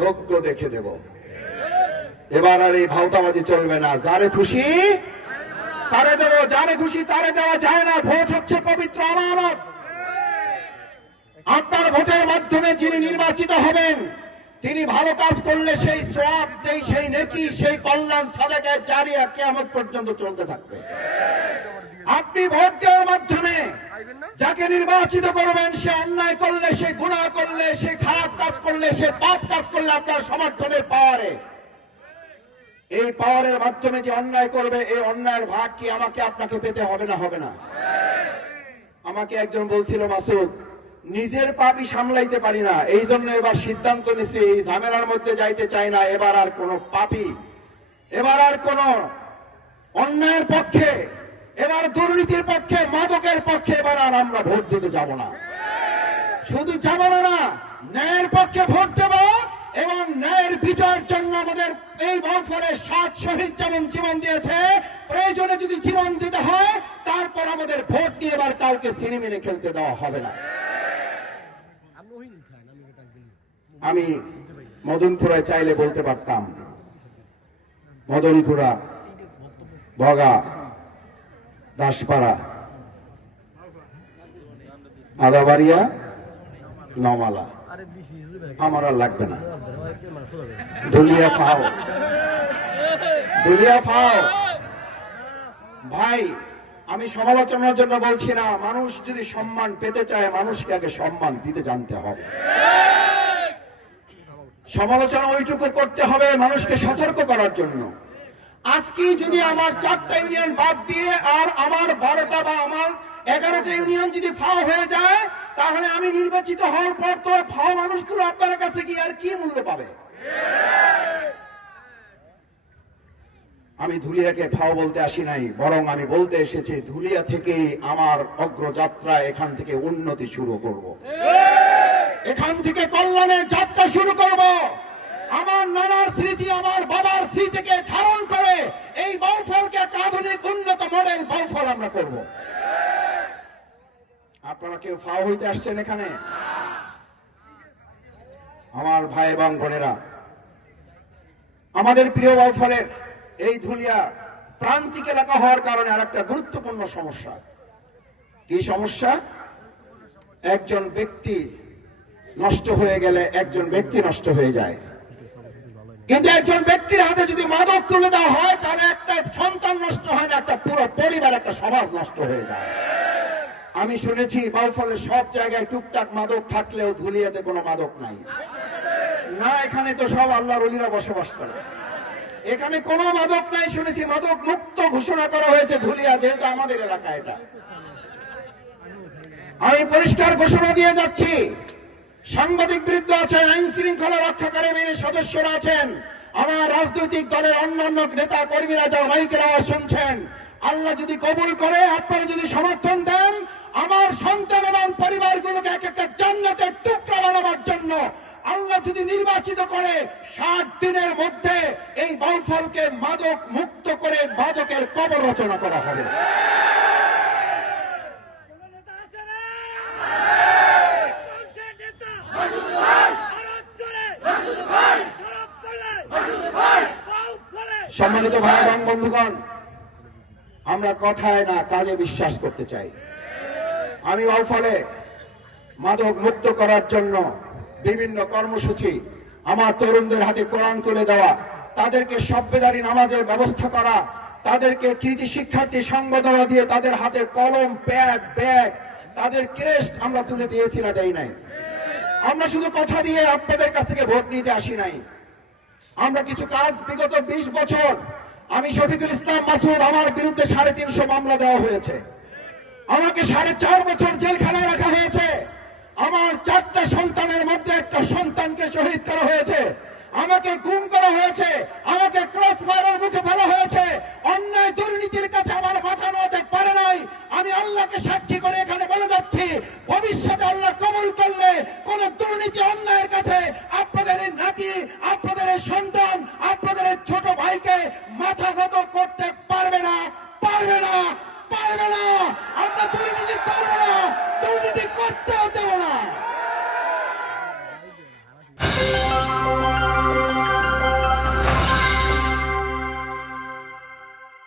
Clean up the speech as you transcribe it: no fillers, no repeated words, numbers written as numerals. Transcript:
যোগ্য দেখে দেব। এবার আর এই ভাওতাবাজি চলবে না, যারে খুশি তারে দেব, যারে খুশি তারে দেওয়া যায় না। ভোট হচ্ছে পবিত্র আমানত। আপনার ভোটের মাধ্যমে যিনি নির্বাচিত হবেন তিনি ভালো কাজ করলে সেই সওয়াব, সেই নেকি, সেই কল্যাণ সাদাকা জারিয়া কিয়ামত পর্যন্ত চলতে থাকবে। আপনি ভোট দেওয়ার মাধ্যমে যাকে নির্বাচিত করবেন সে অন্যায় করলে, সে গুনাহ করলে, সে খারাপ কাজ করলে, সে পাপ কাজ করলে আপনার সমর্থনের পাওয়ারে, এই পাওয়ারের মাধ্যমে যে অন্যায় করবে এই অন্যায়ের ভাগ কি আমাকে আপনাকে পেতে হবে না? হবে না? আমাকে একজন বলছিল, মাসুদ নিজের পাপই সামলাইতে পারি না, এই জন্য এবার সিদ্ধান্ত নিচ্ছি এই ঝামেলার মধ্যে যাইতে চাই না। এবার আর কোন পাপী, এবার আর কোন অন্যায়ের পক্ষে, এবার দুর্নীতির পক্ষে, মাদকের পক্ষে এবার আর আমরা ভোট দিতে যাব না। শুধু যাব না, ন্যায়ের পক্ষে ভোট দেব এবং ন্যায়ের বিজয়ের জন্য আমাদের এই বাউফলের 7 শহীদ যেমন জীবন দিয়েছে, প্রয়োজনে যদি জীবন দিতে হয় তারপর আমাদের ভোট নিয়ে এবার কাউকে সিনেমিনে খেলতে দেওয়া হবে না। আমি মদনপুরায় চাইলে বলতে পারতাম, মদনপুরা, বগা, দাসপাড়া, আদাবাড়িয়া, নমালা, আমার আর লাগবে না। দুলিয়া ফাও, দুলিয়া ফাও। ভাই আমি সমালোচনার জন্য বলছি না, মানুষ যদি সম্মান পেতে চায় মানুষকে আগে সম্মান দিতে জানতে হবে। সমালোচনা ওইটুকু করতে হবে মানুষকে সতর্ক করার জন্য। আজকে যদি আমার 4টা ইউনিয়ন বাদ দিয়ে আর আমার 12টা বা আমার 11টা ইউনিয়ন যদি ফাও হয়ে যায়, তাহলে আমি নির্বাচিত হওয়ার পর তো ফাও মানুষগুলো আপনার কাছে গিয়ে আর কি মূল্য পাবে? আমি ধুলিয়াকে ফাও বলতে আসি নাই, বরং আমি বলতে এসেছি ধুলিয়া থেকেই আমার অগ্রযাত্রা, এখান থেকে উন্নতি শুরু করব, এখান থেকে কল্যাণের যাত্রা শুরু করব। আমার নানার স্মৃতি, আমার বাবার স্মৃতিকে ধারণ করে এই বাউফলকে একটা আধুনিক উন্নত মডেল বাউফল আমরা করব। আপনারা কেউ ফাও হইতে আসছেন এখানে? আমার ভাই এবং বোনেরা, আমাদের প্রিয় বাউফলের এই ধুলিয়া প্রান্তিক এলাকা হওয়ার কারণে আর একটা গুরুত্বপূর্ণ সমস্যা। কি সমস্যা? একজন ব্যক্তি নষ্ট হয়ে গেলে একজন ব্যক্তি নষ্ট হয়ে যায়, কিন্তু একজন ব্যক্তির হাতে যদি মাদক তুলে দেওয়া হয় তাহলে একটা সন্তান নষ্ট হয় না, একটা পুরো পরিবার, একটা সমাজ নষ্ট হয়ে যায়। আমি শুনেছি বাউফলের সব জায়গায় টুকটাক মাদক থাকলেও ধুলিয়াতে কোনো মাদক নাই। না, এখানে তো সব আল্লাহর ওলিরা বসবাস করে, এখানে কোনো মাদক নাই। শুনেছি মাদক মুক্ত ঘোষণা করা হয়েছে ধুলিয়া, যেহেতু আমাদের এলাকা এটা। আমি পরিষ্কার ঘোষণা দিয়ে যাচ্ছি, সাংবাদিক বৃন্দ আছেন, আইন শৃঙ্খলা রক্ষাকারী বাহিনীর সদস্যরা আছেন, আমার রাজনৈতিক দলের অন্যান্য নেতা কর্মীরা যারা মাইকের আওয়াজ শুনছেন, আল্লাহ যদি কবুল করে, আপনারা যদি সমর্থন দেন, আমার সন্তান এবং পরিবারগুলোকে এক একটা জান্নাতের টুকরা বানাবার জন্য আল্লাহ যদি নির্বাচিত করে 60 দিনের মধ্যে এই বাউফলকে মাদক মুক্ত করে মাদকের কবর রচনা করা হবে। সম্মানিত ভাই এবং বন্ধুগণ, আমরা কথায় না কাজে বিশ্বাস করতে চাই। আমি বাউফলে মাদক মুক্ত করার জন্য বিভিন্ন কর্মসূচি, আমার তরুণদের হাতে কোরআন তুলে দেওয়া, তাদেরকে সভ্যদারী নামাজের ব্যবস্থা করা, তাদেরকে কৃতি শিক্ষার্থী সংবর্ধনা দিয়ে তাদের হাতে কলম, প্যাড, ব্যাগ, তাদের ক্রেস্ট আমরা তুলে দিয়েছি না, দেই নাই। আমরা শুধু কথা দিয়ে আপনাদের কাছ থেকে ভোট নিতে আসি নাই, আমরা কিছু কাজ, বিগত 20 বছর আমি শফিকুল ইসলাম মাসুদ, আমার বিরুদ্ধে 350 মামলা দেওয়া হয়েছে, আমাকে 4.5 বছর জেলখানায় রাখা হয়েছে, আমার 4টা সন্তানের মধ্যে একটা সন্তানকে শহীদ করা হয়েছে, আমাকে গুম করা হয়েছে, আমাকে ক্রস ফায়ারের মুখে ফেলা হয়েছে, অন্যায় দুর্নীতির কাছে আমার মাথা নোয়াতে পারে নাই। আমি আল্লাহকে সাক্ষী করে এখানে বলে যাচ্ছি, ভবিষ্যতে আল্লাহ কবুল করলে কোন দুর্নীতি অন্যায়ের কাছে আপনাদের